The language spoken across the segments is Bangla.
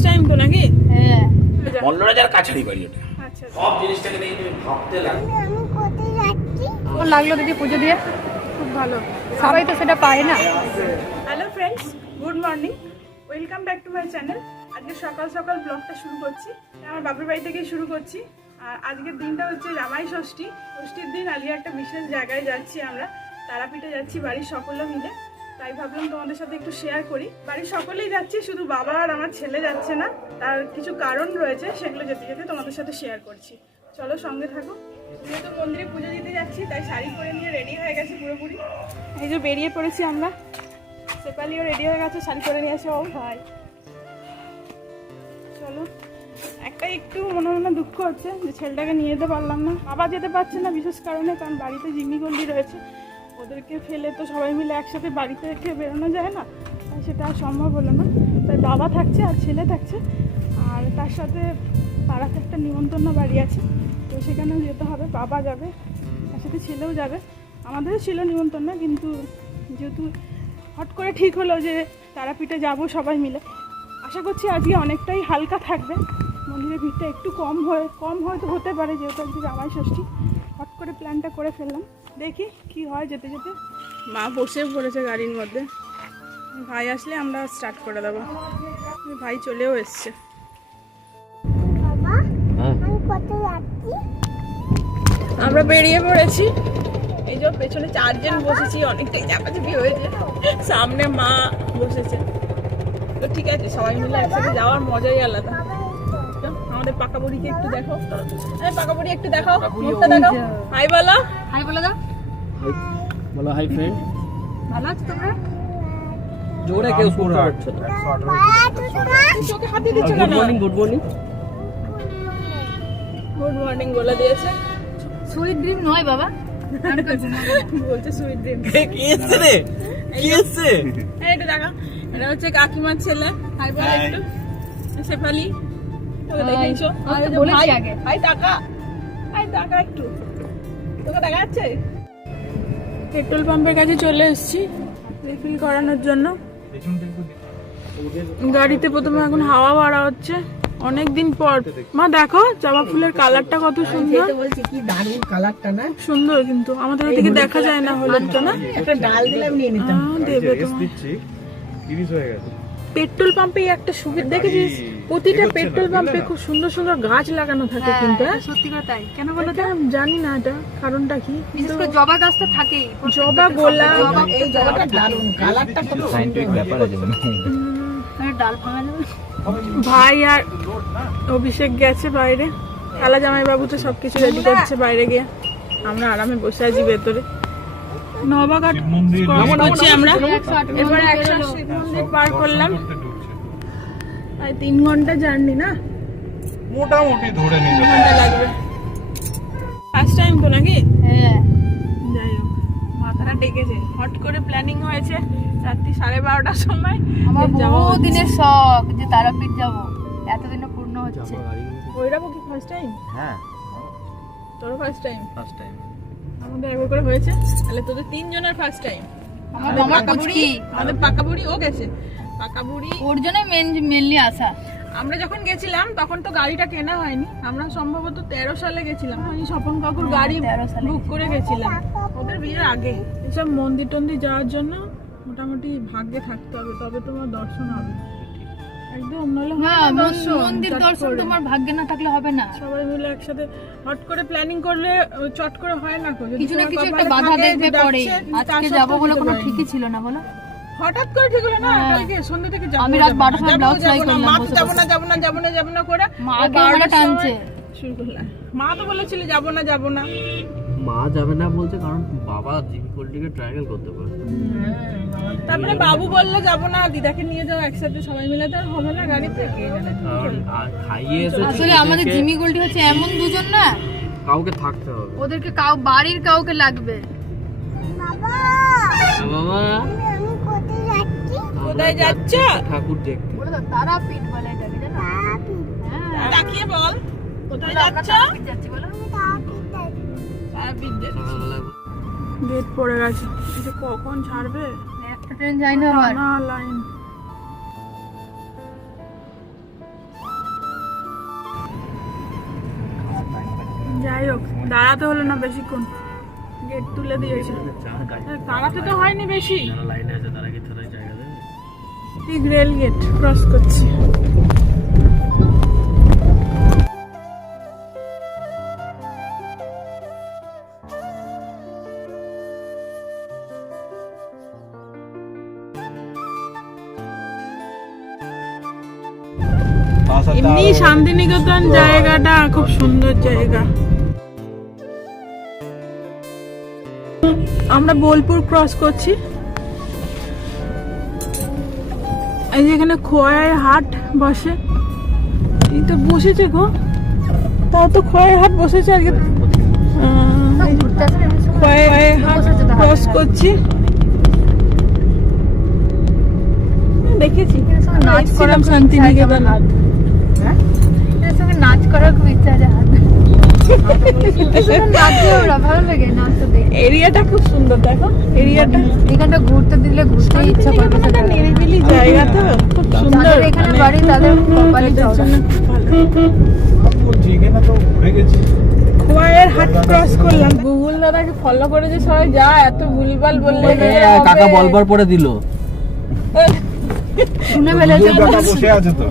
ফার্স্ট টাইম তো নাকি? হ্যাঁ মল্লরাজার কাছারি বাড়ি ওটা। আচ্ছা সব জিনিসটাকে নিয়ে তুমি ভাবতে লাগবে। কেমন লাগলো দিদি পুজো দিয়ে? খুব ভালো, সবাই তো সেটা পায় না। Hello friends, good morning, welcome back to my channel. আজকে সকাল সকাল ব্লগটা শুরু করছি, আমার বাপের বাড়ি থেকে শুরু করছি। আর আজকের দিনটা হচ্ছে জামাই ষষ্ঠী। ষষ্ঠীর দিন আজকে একটা বিশেষ জায়গায় যাচ্ছি আমরা, তারাপীঠে যাচ্ছি বাড়ির সকলে মিলে। তাই ভাবলাম তোমাদের সাথে একটু শেয়ার করি। বাড়ির সকলেই যাচ্ছি, শুধু বাবা আর আমার ছেলে যাচ্ছে না। তার কিছু কারণ রয়েছে, সেগুলো যেতে যেতে তোমাদের সাথে শেয়ার করছি। চলো সঙ্গে থাকো। যেহেতু মন্দিরে পুজো দিতে যাচ্ছি, তাই শাড়ি পরে নিয়ে রেডি হয়ে গেছি পুরোপুরি। এই যে বেরিয়ে পড়েছি আমরা, সেপালিও রেডি হয়ে গেছে, শাড়ি পরে নিয়ে এসে। ও ভাই চলো। একটা একটু মনে মনে দুঃখ হচ্ছে যে ছেলেটাকে নিয়ে যেতে পারলাম না। বাবা যেতে পারছে না বিশেষ কারণে, কারণ বাড়িতে জিম্মি গন্ডি রয়েছে। ওদেরকে ফেলে তো সবাই মিলে একসাথে বাড়িতে রেখে বেরোনো যায় না, তাই সেটা আর সম্ভব হলো না। তাই বাবা থাকছে আর ছেলে থাকছে, আর তার সাথে পাড়াতে একটা নিমন্ত্রণ বাড়ি আছে, তো সেখানেও যেতে হবে। বাবা যাবে, তার সাথে ছেলেও যাবে। আমাদেরও ছিল নিমন্ত্রণ, কিন্তু যেহেতু হট করে ঠিক হলো যে তারাপীঠে যাব সবাই মিলে, আশা করছি আজকে অনেকটাই হালকা থাকবে। মন্দিরের ভিড়টা একটু কম হয়তো হতে পারে, যেহেতু আজকে জামাই ষষ্ঠী। হট করে প্ল্যানটা করে ফেললাম, দেখি কি হয় যেতে যেতে। মা বসে পড়েছে গাড়ির মধ্যে, ভাই আসলে আমরা স্টার্ট করে দেবো। ভাই চলেও এসছে। আমরা বেরিয়ে পড়েছি। এই যে পেছনে 4 জন বসেছি, অনেকটাই চাপাচাপি হয়েছে। সামনে মা বসেছে, তো ঠিক আছে, সবাই মিলে একসাথে যাওয়ার মজাই আলাদা। আমাদের পাকা বুড়িকে একটু দেখো, পাকা বুড়ি একটু দেখাও, মুখটা দেখাও, হাই বলো। হাই বলে দাও। বলো হাই ফ্রেন্ড। ভালো আছো তোমরা? জোরে কেউ শুনতে পাচ্ছ না। চোখে হাত দিয়ে দিচ্ছ কেন? Good morning good morning good morning বলে দিয়েছে। সুইট ড্রিম নয় বাবা, বলছে সুইট ড্রিম। কি এসছে রে? কি এসছে? এই এটা দেখা, এটা হচ্ছে কাকিমার ছেলে। হাই বল একটু। শেফালি, তোকে দেখিয়েছো? আর এই যে বলেছি ভাই, আগে। ভাই টাকা, ভাই টাকা একটু, তোকে দেখা যাচ্ছে? পেট্রোল পাম্পের কাছে চলে এসেছি রিফিল করানোর জন্য। গাড়িতে প্রথমে এখন হাওয়া বাড়া হচ্ছে অনেকদিন পর। মা দেখো জবা ফুলের কালারটা কত সুন্দর। বলছি কি দারুণ কালারটা না, সুন্দর, কিন্তু আমাদের ওদিকে দেখা যায় না হলুদটা না। একটা ডাল দিলাম নিয়ে নিতাম। দেবে তোমার। পেট্রোল পাম্পে একটা সুবিধা দেখেছিস, প্রতিটা পেট্রোল পাম্পে খুব সুন্দর সুন্দর গাছ লাগানো থাকে। কিন্তু সত্যি কথা তাই। কেন বলো তো? এটা আমি জানি না এটা কারণটা কি। বিশেষ করে জবা গাছ তো থাকেই, জবা, গোলাপ, এই জবাটা দারুণ কালারটা কত সুন্দর। ডাল ভাঙা যাবে। ভাই আর অভিষেক গেছে বাইরে, খালা জামাই বাবু তো সবকিছু রেডি করছে বাইরে গিয়ে। আমরা আরামে বসে আছি ভেতরে। নবাঘাট করছি আমরা, এবারে 100 শিব মন্দির পার করলাম। প্রায় 3 ঘন্টা জার্নি না, মোটামুটি ধরে নিয়ে 3 ঘন্টা লাগবে। ফার্স্ট টাইম তো নাকি? হ্যাঁ যাই হোক, মাথাটা ডেকেছে। হট করে প্ল্যানিং হয়েছে রাত্রি 12:30টার সময়। আমার যাবো বহু দিনের শখ যে তারাপীঠ যাব, এতদিনে পূর্ণ হচ্ছে। ওইরাবো কি ফার্স্ট টাইম? হ্যাঁ তোরও ফার্স্ট টাইম? First time. আমাদের একবার করে হয়েছে, তাহলে তোদের 3 জনের ফার্স্ট টাইম। আমার পুচকি, আমাদের পাকা বুড়ি ও গেছে, পাকা বুড়ি। ওর জন্যই মেনলি আসা। আমরা যখন গেছিলাম তখন তো গাড়িটা কেনা হয়নি, আমরা সম্ভবত 13 সালে গেছিলাম। আমি স্বপন কাকুর গাড়ি 13 সালে বুক করে গেছিলাম, ওদের বিয়ের আগে। এসব মন্দির টন্দির যাওয়ার জন্য মোটামুটি ভাগ্যে থাকতে হবে, তবে তোমার দর্শন হবে একদম। নইলে হয় হ্যাঁ, না দর্শন, মন্দির চট দর্শন করে। তোমার ভাগ্যে না থাকলে হবে না। সবাই মিলে একসাথে হট করে প্ল্যানিং করলে চট করে হয় না। কিছু না কিছু একটা বাধা দেখবে পড়ে। আজকে যাবো বলে কোনো ঠিকই ছিল না বলো। হঠাৎ করে ঠিক হলো না, কালকে সন্ধ্যা থেকে যাবো। আমি রাত 12টার সময় ব্লাউজ সেলাই করলাম, মা বসে যাবো বসে। না যাবো না যাবো না যাবো না করে মা ওই আগে 12টার আমাকে টানছে। সময় শুরু করলাম। মা তো বলেছিল যাবো না যাবো না। মা যাবে না বলছে কারণ বাবা জিম কোল্ডিকে ট্রায়াল করতে পারে। তারপরে বাবু বললো যাবো না, দিদাকে নিয়ে যাও একসাথে সবাই মিলে, তো আর হবে না গাড়িতে। কারণ আর খাইয়ে এসেছি আসলে আমাদের জিমি গোল্ডি হচ্ছে এমন দুজন না, কাউকে থাকতে হবে। ওদেরকে বাড়ির কাউকে লাগবে। বাবা কোথায় যাচ্ছ? ঠাকুর দেখতে। বলে দাও তারাপীঠ বলে এটাকে, জানো? হ্যাঁ, তাকিয়ে বল কোথায় আমরা যাচ্ছ? তারাপীঠ যাচ্ছি বলো। সকালবেলায় গেট পড়ে গেছে, এটা কখন ছাড়বে? একটা ট্রেন যায় না আবার। না লাইন। যাই হোক, দাঁড়াতে হলো না বেশিক্ষণ, গেট তুলে দিয়েছে। দাঁড়াতে তো হয়নি বেশি। যারা লাইনে আছে তারা কি তোরা জায়গা দেবে? ঠিক রেল গেট ক্রস করছি। এমনি শান্তিনিকেতন জায়গাটা খুব সুন্দর জায়গা। আমরা বোলপুর ক্রস করছি। এই যে এখানে খোয়াইয়ের হাট বসে, এই তো বসেছে গো, তাও তো খোয়াইয়ের হাট বসেছে আজকে। খোয়াইয়ের হাট ক্রস করছি, দেখেছি নাচ করাম শান্তিনিকেতন। নাচ করার খুব ইচ্ছা আছে। ভালো লাগে নাচ দেখে। এরিয়াটা খুব সুন্দর, দেখো এরিয়াটা। এখানটা ঘুরতে দিলে ঘুরতে ইচ্ছা করবে। একটা নিরিবিলি জায়গা তো খুব সুন্দর। যাদের এখানে বাড়ি তাদের কপালই তাদের জন্য খুব ভালো। খোয়াইয়ের হাট ক্রস করলাম। গুগল দাদাকে ফলো করে যে সবাই যায়, এত ভুলভাল বললে কাকা বলবার পরে দিল। শুনে ফেলেছে, বসে আছে তো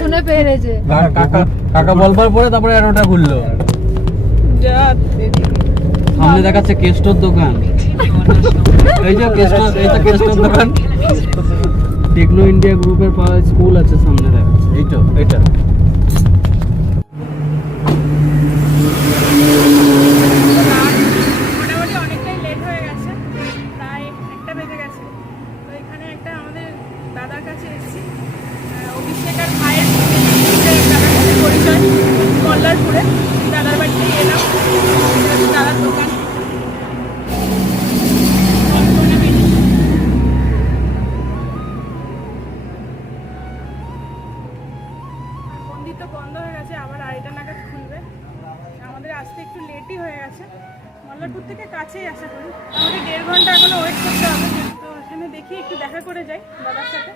শুনে পেরেছে। কাকা বলবার পরে তারপরে এরোটা ঘুরলো। সামনে দেখাচ্ছে কেস্টোর দোকান। এই যে কেস্টোর, এই তো কেস্টোর দোকান। টেকনো ইন্ডিয়া গ্রুপের স্কুল আছে সামনে দেখাচ্ছে। এই তো এটা মোটামুটি অনেকটাই লেট হয়ে গেছে, প্রায় 1টা বেজে গেছে। তো এখানে একটা আমাদের দাদার কাছে এসেছি, অভিষেক আর ভাইয়ের দাদার কাছে পরিচয়, মল্লারপুরে। দাদার বাড়িতেই এলাম, দাদার দোকান। মন্দির তো বন্ধ হয়ে গেছে, আবার 2:30 নাগাদ খুলবে। আমাদের আসতে একটু লেটই হয়ে গেছে। মল্লারপুর থেকে কাছেই আশা করি, আমাদের 1.5 ঘন্টা এখনো ওয়েট করতে হবে। তো এখানে দেখি একটু দেখা করে যাই দাদার সাথে।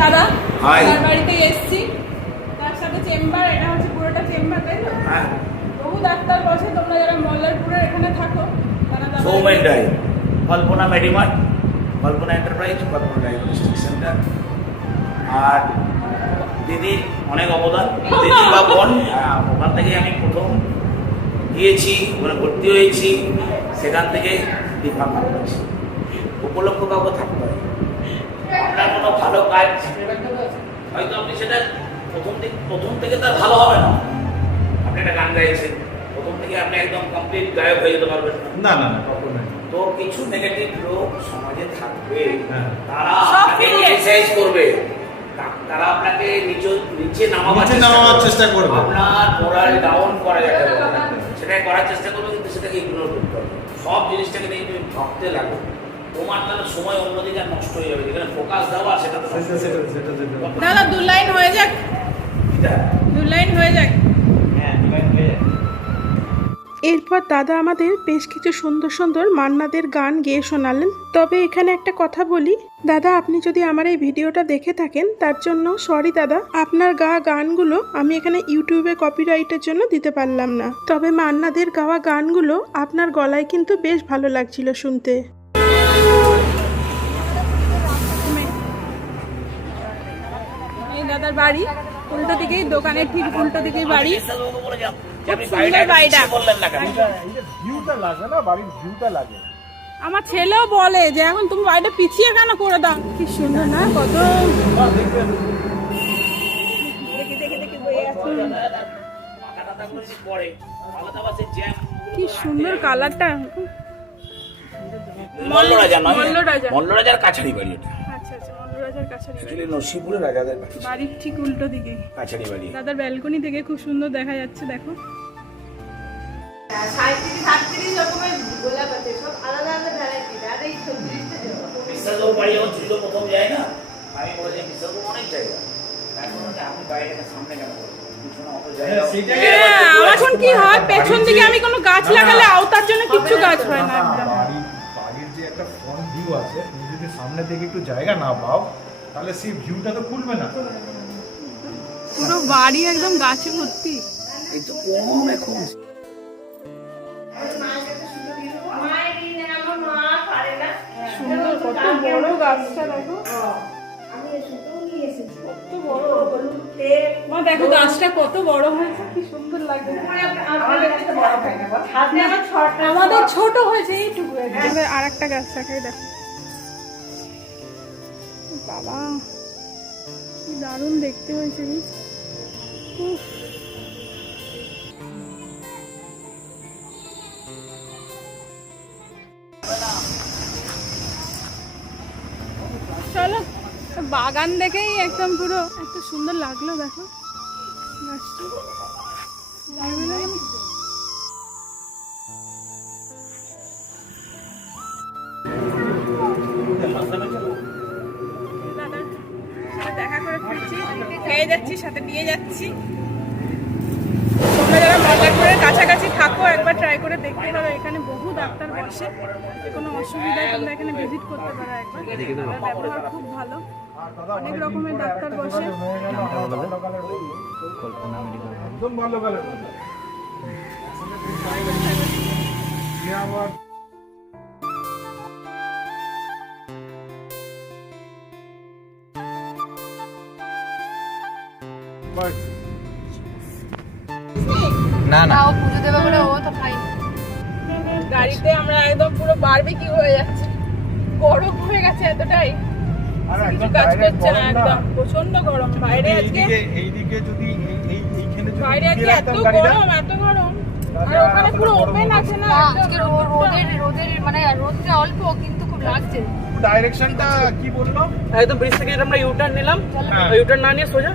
দাদা, Hi. তার বাড়িতে এসেছি, তার সাথে চেম্বার, এটা হচ্ছে পুরোটা চেম্বার, তাই তো? হ্যাঁ, বহু ডাক্তার বসে, তোমরা যারা মল্লারপুরে এখানে থাকো তারা দাদা সৌমেনটাই কল্পনা মেডিমার্ট, কল্পনা এন্টারপ্রাইজ, কল্পনা ডায়াগনস্টিক সেন্টার। আর দিদি অনেক অবদান, দিদি বা বোন, ওখান থেকে আমি প্রথম গিয়েছি, ওখানে ভর্তি হয়েছি, সেখান থেকে দীপা করেছি। উপলক্ষ কাউকে থাকতে হয়, আপনার কোনো ভালো কাজ হয়তো আপনি সেটা প্রথম থেকে তার ভালো হবে না। আপনি একটা গান গাইছেন, প্রথম থেকে আপনি একদম কমপ্লিট গায়ক হয়ে যেতে পারবেন না না না কখনোই তো কিছু নেগেটিভ লোক সমাজে থাকবে, হ্যাঁ। তারা সব আপনাকে মিলিয়ে। ক্রিটিসাইজ করবে, তারা আপনাকে নিচে নামাবার চেষ্টা করবে। আপনার মোরাল ডাউন করা যাবে, সেটাই করার চেষ্টা করবে, কিন্তু সেটাকে ইগনোর করতে হবে। সব জিনিসটাকে নিয়ে তুমি ভাবতে লাগো, তোমার তাহলে সময় অন্যদিকে আর নষ্ট হয়ে যাবে। যেখানে ফোকাস দেওয়া সেটা তো নষ্ট হয়ে যাবে। দাদা 2 লাইন হয়ে যাক, এটা 2 লাইন হয়ে যাক। হ্যাঁ, ডিভাইন হয়ে যাবে। এরপর দাদা আমাদের বেশ কিছু সুন্দর সুন্দর মান্নাদের গান গেয়ে শোনালেন। তবে এখানে একটা কথা বলি, দাদা আপনি যদি আমার এই ভিডিওটা দেখে থাকেন তার জন্য সরি দাদা, আপনার গানগুলো আমি এখানে ইউটিউবে কপিরাইটের জন্য দিতে পারলাম না। তবে মান্নাদের গাওয়া গানগুলো আপনার গলায় কিন্তু বেশ ভালো লাগছিল শুনতে। এই দাদার বাড়ি উল্টো দিকেই, দোকানের ঠিক উল্টো দিকেই বাড়ি। বলে যাও যে আপনি খুব সুন্দর বাড়িটা। বললেন না কেন? ভিউটা লাগে না, বাড়ির ভিউটা লাগে। আমার ছেলেও বলে যে এখন তুমি বাড়িটা পিছিয়ে কেন করে দাও। কি সুন্দর না, কত কি সুন্দর কালারটা। মল্লরাজা নয়, মল্লরাজা। মল্লরাজার কাছারি বাড়ি ওটা। আচ্ছা আচ্ছা, মল্লরাজার কাছারি বাড়ি। অ্যাকচুয়ালি নরসিংপুরের রাজাদের বাড়ি, বাড়ির ঠিক উল্টো দিকে কাছারি বাড়ি। দাদার ব্যালকনি থেকে খুব সুন্দর দেখা যাচ্ছে, দেখো। 37 রকমের গোলাপ আছে, সব আলাদা আলাদা ভ্যারাইটির। আর এই সব জিনিসটা বিশ্বাসবাবু বাড়ি যখন ছিল প্রথম যায় না, আমি বলেছি বিশ্বাসবাবু অনেক জায়গা, এখন আপনি বাইরে সামনে কেন বলছেন? পিছনে অত জায়গা। হ্যাঁ, এখন কি হয় পেছন দিকে আমি কোনো গাছ লাগালে আওতার জন্য কিচ্ছু গাছ হয় না একদম। বাড়ির যে একটা ফ্রন্ট ভিউ আছে, তুমি যদি সামনে থেকে একটু জায়গা না পাও তাহলে সেই ভিউটা তো খুলবে না। পুরো বাড়ি একদম গাছে ভর্তি। এই তো কম এখন বড় গাছটা দেখো, আমি এই সুতো নিয়ে এসেছি। কত বড়। হলুদ টেপ। মা দেখো গাছটা কত বড় হয়েছে, কি সুন্দর লাগছে। আমাদের কাছে বড় হয় না, বল। হাতে আমার ছটা। আমাদের ছোট হয়েছে এইটুকু। আমাদের আর একটা গাছ দেখাই দেখো, বাবা কি দারুণ দেখতে হয়েছে। উফ। চলো, বাগান দেখেই একদম পুরো এত সুন্দর লাগলো। দেখো গাছটা লাগলো না? দাদার সাথে দেখা করে ফিরছি, খেয়ে যাচ্ছি, সাথে নিয়ে যাচ্ছি। তোমরা যারা মাদারপুরের কাছাকাছি থাকো একবার ট্রাই করে দেখতে পারো, এখানে বহু ডাক্তার বসে, কোনো অসুবিধায় তোমরা এখানে ভিজিট করতে পারো একবার। তাদের ব্যবহার খুব ভালো, অনেক রকমের ডাক্তার বসে। একদম ভালো কালার। না না, ও পুজো দেবে বলে ও তো খাইনি। গাড়িতে আমরা একদম পুরো বারবিকিউ হয়ে যাচ্ছে, গরম হয়ে গেছে এতটাই, কিছু কাজ করছে না, একদম প্রচন্ড গরম বাইরে আজকে। এইদিকে যদি এইখানে যদি বাইরে আজকে দিয়ে এত রাখতাম গাড়িটা, গরম, এত গরম, আর ওখানে পুরো ওপেন আছে না, আজকে রোদের মানে রোদটা অল্প কিন্তু খুব লাগছে। ডাইরেকশনটা কি বললো? একদম ব্রিজ থেকে আমরা ইউটার্ন নিলাম, হ্যাঁ। ইউটার্ন না নিয়ে সোজা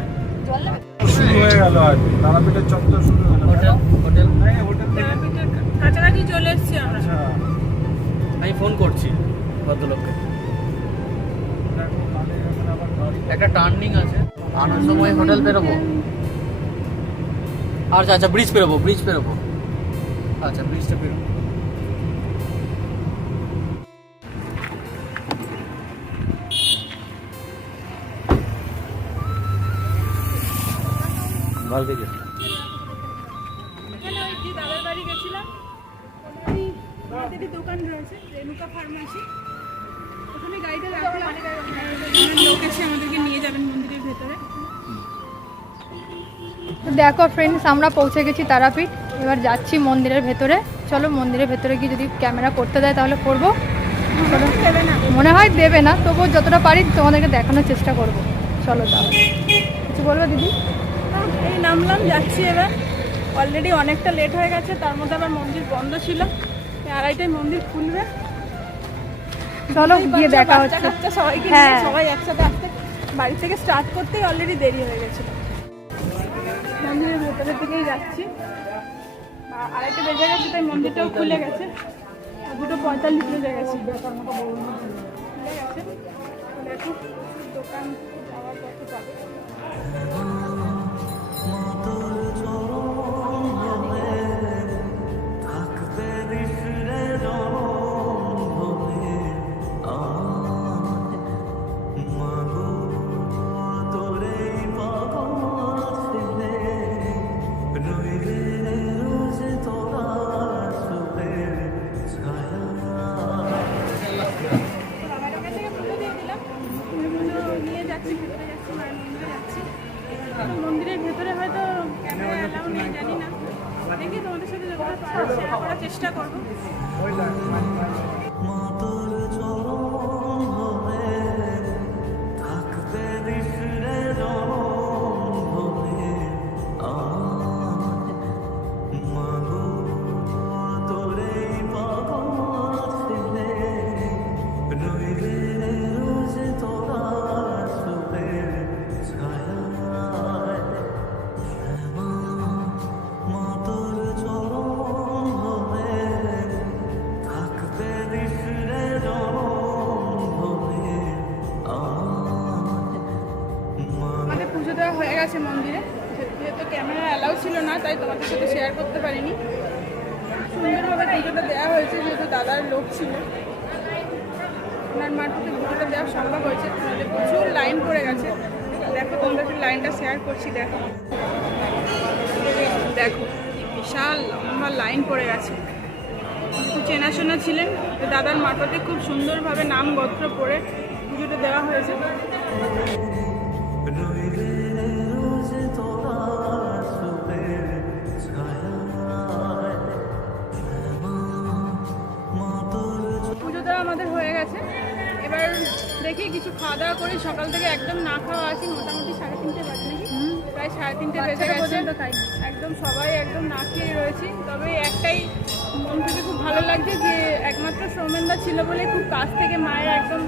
জল নেবে? শুরু হয়ে গেল আজ তারাপীঠের চত্বর শুরু হয়ে গেল। হোটেল হোটেল হ্যাঁ, হোটেল থেকে। তারাপীঠের কাছাকাছি চলে এসেছি আমরা। আচ্ছা, আমি ফোন করছি ভদ্রলোককে। দেখো, মানে এখন আবার গাড়ি। একটা টার্নিং আছে, আনার সময় হোটেল বেরোবো। আচ্ছা আচ্ছা, ব্রিজ পেরোবো, ব্রিজ পেরোবো। আচ্ছা, ব্রিজটা পেরোবো। ভালো থেকে এখানে ওই যে দাদার বাড়ি গেছিলাম, ওনারই ওনাদেরই দোকান রয়েছে, রেণুকা ফার্মাসি, ওখানে গাড়িটা রাখলাম। ওনার লোক এসে আমাদেরকে নিয়ে যাবেন মন্দিরের ভেতরে। তো দেখো ফ্রেন্ডস, আমরা পৌঁছে গেছি তারাপীঠ, এবার যাচ্ছি মন্দিরের ভেতরে। চলো মন্দিরের ভেতরে গিয়ে যদি ক্যামেরা করতে দেয় তাহলে করবো, দেবে না, মনে হয় দেবে না, তবুও যতটা পারি তোমাদেরকে দেখানোর চেষ্টা করব। চলো তাহলে, কিছু বলবে দিদি? এই নামলাম, যাচ্ছি এবার। অলরেডি অনেকটা লেট হয়ে গেছে, তার মধ্যে আবার মন্দির বন্ধ ছিল, 2:30টায় মন্দির খুলবে। চলো গিয়ে দেখা বাচ্চা হচ্ছে। কাচ্চা সবাইকে হ্যাঁ। নিয়ে সবাই একসাথে আসতে, বাড়ি থেকে স্টার্ট করতেই অলরেডি দেরি হয়ে গেছিল। মন্দিরের ভেতরের দিকেই যাচ্ছি, 2:30 বেজে গেছে, তাই মন্দিরটাও খুলে গেছে। 2:45 বেজে গেছে, খুলে গেছে। দেখো দোকান যাওয়ার পথে পাবে। বাবার কাছে থেকে পুজো দিয়ে দিলাম, পুজো নিয়ে যাচ্ছি, ভেতরে যাচ্ছি, মায়ের মন্দিরে যাচ্ছি। মন্দিরের ভেতরে হয়তো ক্যামেরা অ্যালাউ নেই, জানি না, দেখি তোমাদের সাথে যতটা পারা শেয়ার করার চেষ্টা করবো। আমাদের পুজো দেওয়া হয়ে গেছে মন্দিরে, যেহেতু ক্যামেরা অ্যালাউ ছিল না তাই তোমাদের সাথে শেয়ার করতে পারিনি। সুন্দরভাবে পুজোটা দেওয়া হয়েছে, যেহেতু দাদার লোক ছিল, ওনার মারফতে পুজোটা দেওয়া সম্ভব হয়েছে। তাহলে প্রচুর লাইন পড়ে গেছে, দেখো তোমাদেরকে লাইনটা শেয়ার করছি। দেখো দেখো কি বিশাল লম্বা লাইন পড়ে গেছে। যেহেতু চেনাশোনা ছিলেন, দাদার মারফতে খুব সুন্দরভাবে নাম গোত্র পড়ে পুজোটা দেওয়া হয়েছে। পুজোটা আমাদের হয়ে গেছে, এবার দেখি কিছু খাওয়া দাওয়া করি। সকাল থেকে একদম না খাওয়া আছি, মোটামুটি 3:30 বাজে নাকি, প্রায় 3:30 বেজে গেছে। একদম সবাই একদম না খেয়ে রয়েছি। তবে একটাই মন থেকে খুব ভালো লাগছে যে একমাত্র সৌমেনদা ছিল বলে খুব কাছ থেকে মায়ের একদম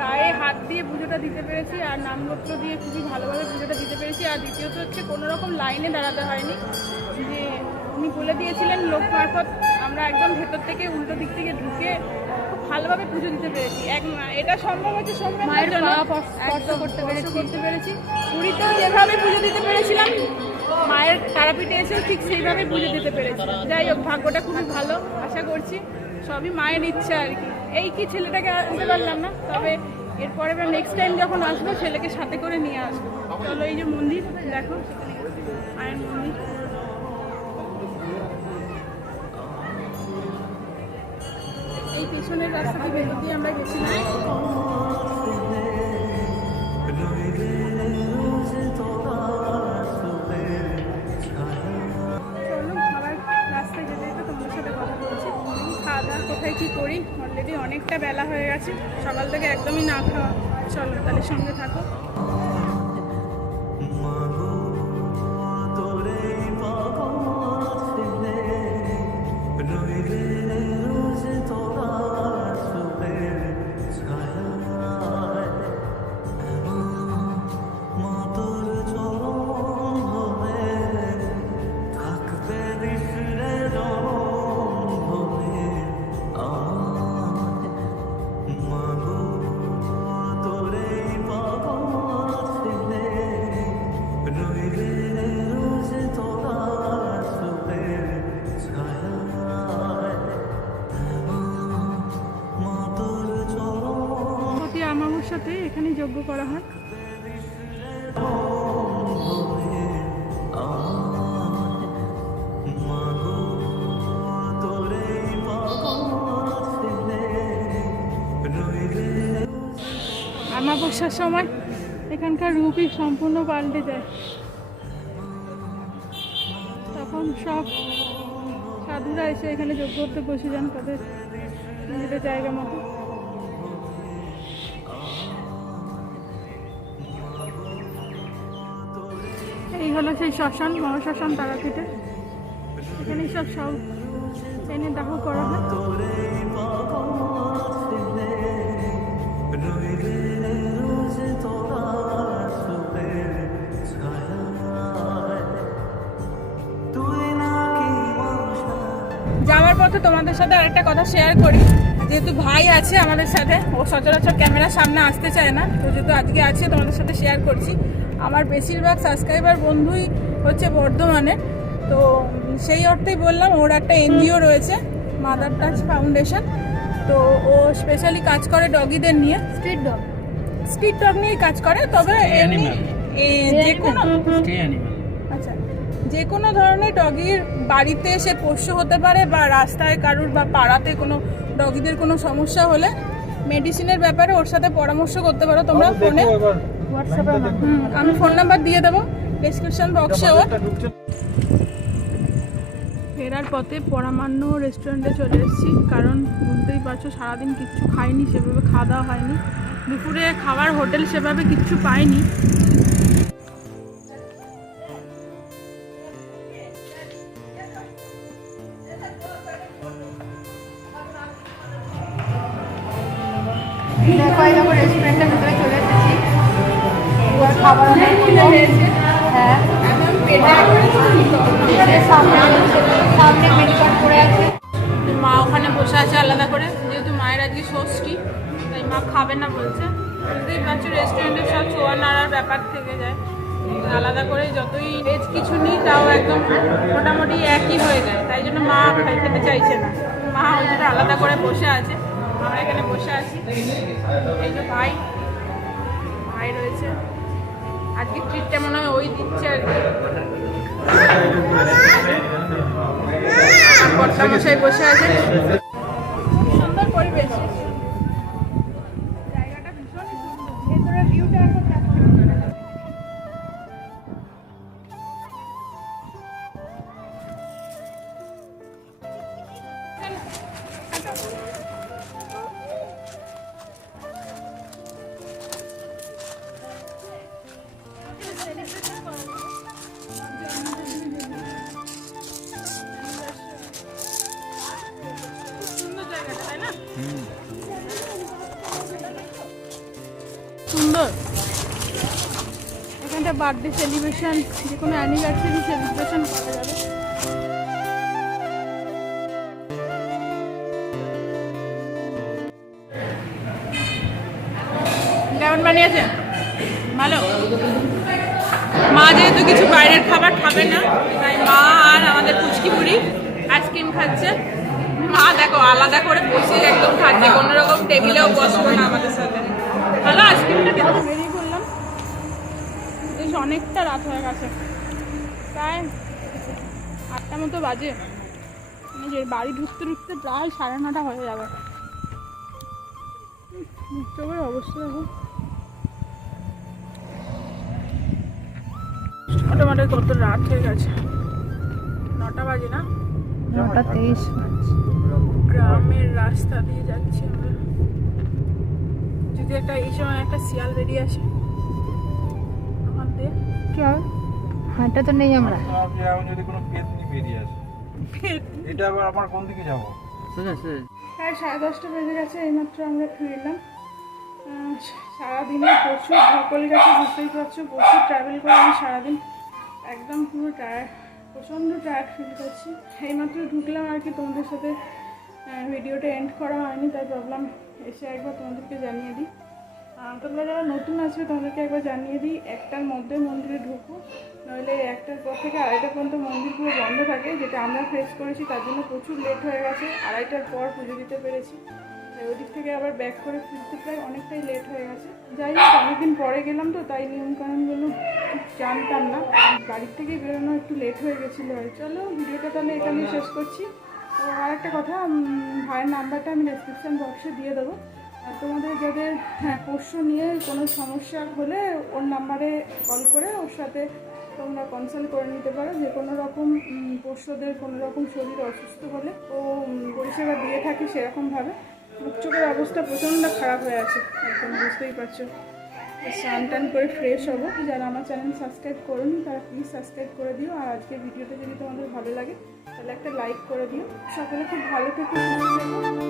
গায়ে হাত দিয়ে পুজোটা দিতে পেরেছি, আর নামপত্র দিয়ে খুবই ভালোভাবে পুজোটা দিতে পেরেছি। আর দ্বিতীয়ত হচ্ছে কোনো রকম লাইনে দাঁড়াতে হয়নি, যে উনি বলে দিয়েছিলেন লোক মারফত, আমরা একদম ভেতর থেকে উল্টো দিক থেকে ঢুকে খুব ভালোভাবে পুজো দিতে পেরেছি। এটা সম্ভব হচ্ছে মায়ের জন্য পা স্পর্শ করতে পেরেছি। পুরীতেও যেভাবে পুজো দিতে পেরেছিলাম, মায়ের তারাপীঠে এসেও ঠিক সেইভাবে পুজো দিতে পেরেছি। যাই হোক, ভাগ্যটা খুবই ভালো, আশা করছি সবই মায়ের ইচ্ছা আর কি। এই কি ছেলেটাকে আনতে পারলাম না, তবে এরপরে এবার নেক্সট টাইম যখন আসবো ছেলেকে সাথে করে নিয়ে আসবো। চলো, এই যে মন্দির দেখো, মায়ের মন্দির। এই পেছনের রাস্তা দিয়ে বেরোতেই আমরা গেছিলাম। রাস্তায় যেতে যেতে তোমাদের সাথে কথা বলছি। খাওয়া দাওয়া কোথায় কী করি, অলরেডি অনেকটা বেলা হয়ে গেছে, সকাল থেকে একদমই না খাওয়া। চলো তাহলে সঙ্গে থাকো। আমাবস্যাতে এখানে যজ্ঞ করা হয়। আমাবস্যার সময় এখানকার রূপই সম্পূর্ণ পাল্টে যায়। তখন সব সাধুরা এসে এখানে যজ্ঞ করতে বসে যান তাদের নিজেদের জায়গা মতো। এই হলো সেই শ্মশান, মহাশ্মশান তারাপীঠে। এখানে সব এনে দাহ করা হয়। যাওয়ার পথে তোমাদের সাথে আরেকটা কথা শেয়ার করি। যেহেতু ভাই আছে আমাদের সাথে, ও সচরাচর ক্যামেরার সামনে আসতে চায় না, তো যেহেতু আজকে আছে তোমাদের সাথে শেয়ার করছি। আমার বেশিরভাগ সাবস্ক্রাইবার বন্ধুই হচ্ছে বর্ধমানের, তো সেই অর্থেই বললাম। ওর একটা এনজিও রয়েছে, মাদার টাচ ফাউন্ডেশন, তো ও স্পেশালি কাজ করে ডগিদের নিয়ে, স্ট্রিট ডগ নিয়েই কাজ করে। তবে যে কোনো আচ্ছা, যে কোনো ধরনের ডগির বাড়িতে এসে পোষ্য হতে পারে, বা রাস্তায় কারুর বা পাড়াতে কোনো ডগিদের কোনো সমস্যা হলে মেডিসিনের ব্যাপারে ওর সাথে পরামর্শ করতে পারো তোমরা ফোনে। আমি ফোন নাম্বার দিয়ে দেবো ডেসক্রিপশন বক্সে। ওর ফেরার পথে পরামান্ন রেস্টুরেন্টে চলে এসেছি, কারণ বুঝতেই পারছো সারাদিন কিচ্ছু খাইনি, সেভাবে খাওয়া দাওয়া হয়নি। দুপুরে খাবার হোটেল সেভাবে কিচ্ছু পাইনি। দেখো এই যখন রেস্টুরেন্টের ভিতরে চলে এসেছি, এবার খাবার হয়েছে। হ্যাঁ, সামনে মেনু কার্ড করে আছে। মা ওখানে বসে আছে আলাদা করে, যেহেতু মায়ের আজকে ষষ্ঠী, তাই মা খাবে না বলছে। বুঝতেই পারছো রেস্টুরেন্টের সব ছোঁয়া নাড়ার ব্যাপার থেকে যায়, আলাদা করে যতই ভেজ কিছু নিই তাও একদম মোটামুটি একই হয়ে যায়, তাই জন্য মা খেতে চাইছে না। মা ওই জন্য আলাদা করে বসে আছে, আমরা এখানে বসে আছি। এই যে ভাই রয়েছে, আজকে ট্রিটটা মনে হয় ওই দিচ্ছে আর কি। কর্তামশাই বসে আছে, সুন্দর পরিবেশ, জায়গাটা ভীষণই সুন্দর। বার্থডে সেলিব্রেশন, যে কোনো অ্যানিভার্সারি সেলিব্রেশন করা যাবে। কেমন বানিয়েছে? ভালো। মা যেহেতু কিছু বাইরের খাবার খাবে না, তাই মা আর আমাদের পুচকি বুড়ি আইসক্রিম খাচ্ছে। মা দেখো আলাদা করে বসে একদম খাচ্ছে, কোনো রকম টেবিলেও বসবো না আমাদের সাথে। ভালো আইসক্রিমটা খেতে বেরিয়ে পড়লাম, বেশ অনেকটা রাত হয়ে গেছে, প্রায় 8টা মতো বাজে। মানে যে বাড়ি ঢুকতে ঢুকতে প্রায় 9:30 হয়ে যাবে। চোখের অবস্থা দেখো, মোটামুটি কত রাত হয়ে গেছে, 9টা বাজে না, 9:23 গ্রামের রাস্তা দিয়ে যাচ্ছি আমরা। যদি একটা এই সময় একটা শিয়াল বেরিয়ে আসে ওখান দিয়ে, কি হবে? হাঁটা তো নেই আমরা। এখন যদি কোনো পেতনি বেরিয়ে আসে, এটা আবার আমার কোন দিকে যাবো? প্রায় 10:30 বেজে গেছে, এইমাত্র আমরা ফিরলাম। সারাদিনে প্রচুর ধকল গেছে, বুঝতেই পারছো, প্রচুর ট্রাভেল করে আমি সারাদিন একদম পুরো টায়ার্ড, প্রচণ্ড টায়ার্ড ফিল করছি। এইমাত্র ঢুকলাম আর কি, তোমাদের সাথে ভিডিওটা এন্ড করা হয়নি, তাই ভাবলাম এসে একবার তোমাদেরকে জানিয়ে দিই। তোমরা যারা নতুন আসবে তোমাদেরকে একবার জানিয়ে দিই, 1টার মধ্যে মন্দিরে ঢুকবো, নইলে 1টার পর থেকে 2:30 পর্যন্ত মন্দির পুরো বন্ধ থাকে, যেটা আমরা ফেস করেছি, তার জন্য প্রচুর লেট হয়ে গেছে। 2:30টার পর পুজো দিতে পেরেছি, ওদিক থেকে আবার ব্যাক করে ফিরতে প্রায় অনেকটাই লেট হয়ে গেছে। যাই হোক, অনেকদিন পরে গেলাম তো, তাই নিয়মকানুনগুলো জানতাম না, বাড়ির থেকে বেরোনো একটু লেট হয়ে গেছিলো। চলো ভিডিওটা তাহলে এখানে শেষ করছি। তো আর একটা কথা, ভাইয়ের নাম্বারটা আমি ডেসক্রিপশান বক্সে দিয়ে দেবো। আর তোমাদের যাদের পোষ্য নিয়ে কোনো সমস্যা হলে ওর নাম্বারে কল করে ওর সাথে তোমরা কনসাল্ট করে নিতে পারো। যে কোনো রকম পোষ্যদের কোনো রকম শরীর অসুস্থ হলে ও পরিষেবা দিয়ে থাকে সেরকমভাবে। মুখ চোখের অবস্থা প্রচণ্ড খারাপ হয়ে আছে, একদম বুঝতেই পারছো। স্নান টান করে ফ্রেশ হবো। যারা আমার চ্যানেল সাবস্ক্রাইব করোনি তারা প্লিজ সাবস্ক্রাইব করে দিও। আর আজকের ভিডিওটা যদি তোমাদের ভালো লাগে তাহলে একটা লাইক করে দিও। সকলে খুব ভালো থেকো, সুস্থ থেকো।